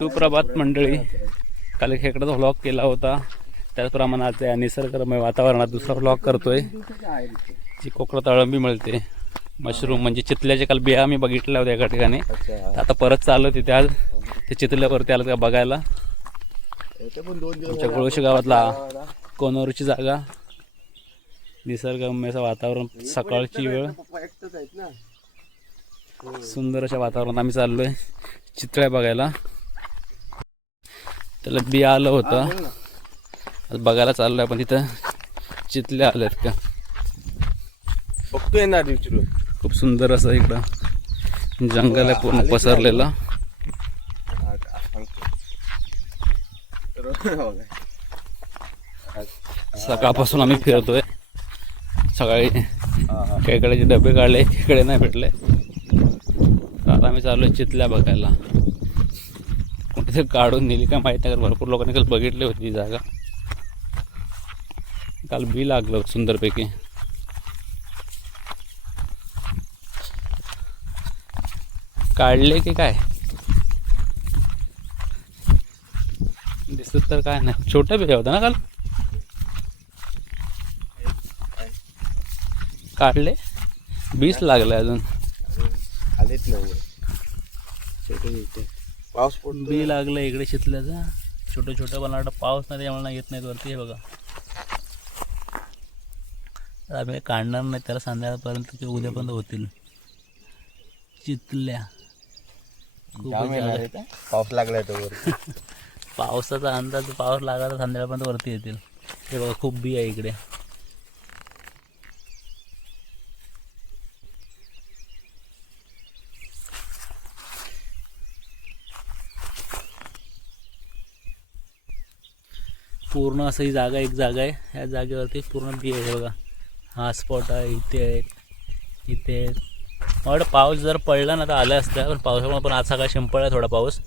सुप्रभात मंडळी. काल खेकड्याचा व्लॉग केला होता, त्याचप्रमाणे आज या निसर्गरम्य वातावरणात दुसरा व्लॉग करतोय. जी कोकणात अळंबी मिळते, मशरूम म्हणजे चितल्याचे काल बिया आम्ही बघितल्या होत्या एका ठिकाणी. आता परत चाललो तिथे, आज ते चितल्यावरती आलं का बघायला. आमच्या गुळशी गावातला कोनोरची जागा, निसर्गरम्य असं वातावरण, सकाळची वेळ, सुंदर अशा वातावरणात आम्ही चाललोय चितळ्या बघायला. त्याला बिया आलं होतं, बघायला चाललोय आपण. तिथं चितल्या आल्यात का बघतोय ना. खूप सुंदर असं इकडं जंगल आहे पूर्ण पसरलेलं. सकाळपासून आम्ही फिरतोय. सकाळी खेकड्याचे डबे काढले, खेकडे नाही भेटले. आता आम्ही चाललोय चितल्या बघायला. कुठेतरी काढून नेली का माहीत नाही, भरपूर लोकांनी काल बघितली होती ती जागा. काल बी लागलं सुंदरपैकी. काढले की काय दिसत तर काय नाही. छोट्या बिया होता ना काल, काढले. 20 लागले अजून. आलेच नाही. पाऊस पडतो, बी लागलं इकडे चितल्याचा. छोटं छोटं मला वाटतं पाऊस नाही त्यामुळे येत नाहीत वरती. हे बघा, आम्ही काढणार नाही त्याला, संध्याकाळपर्यंत किंवा उद्यापर्यंत होतील चितल्या. पाऊस लागलाय तो वर. पावसाचा अंदाज, पाऊस लागला तर संध्याकाळपर्यंत वरती येतील. हे बघा, खूप बी आहे इकडे. पूर्ण असं ही जागा, एक जागा आहे, ह्या जागेवरती पूर्ण बी आहे. बघा, हा स्पॉट आहे, इथे आहेत, इथे आहेत. मला पाऊस जर पडला ना तर आला असता, पण पावसामुळे पण आज सकाळी शिंपळला थोडा पाऊस.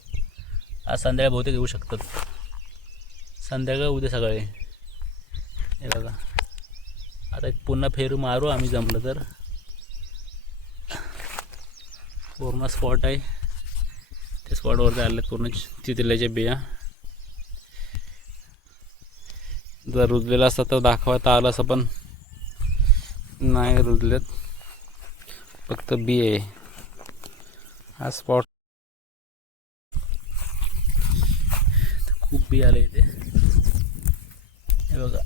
आज संध्याकाळी बहुतेक येऊ शकतात, संध्याकाळी उद्या सकाळी. हे बघा, आता एक पुन्हा फेरू मारू आम्ही जमलं तर. पूर्ण स्पॉट आहे, त्या स्पॉटवरती आले पूर्ण चितल्याच्या बिया. जर रुजलेला असता तर दाखवता आलं असं, पण नाही रुजलेत, फक्त बी आहे. हा स्पॉट खूप बी आले इथे. हे बघा,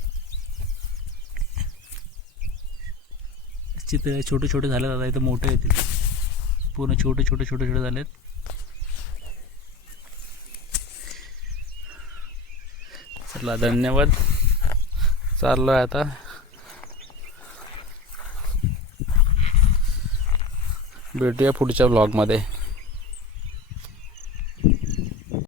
चितळे छोटे छोटे झाले, आता इथं मोठे येतील. पूर्ण छोटे छोटे छोटे छोटे झालेत. चला, धन्यवाद. चाललो आहे आता. भेटूया पुढच्या ब्लॉगमध्ये.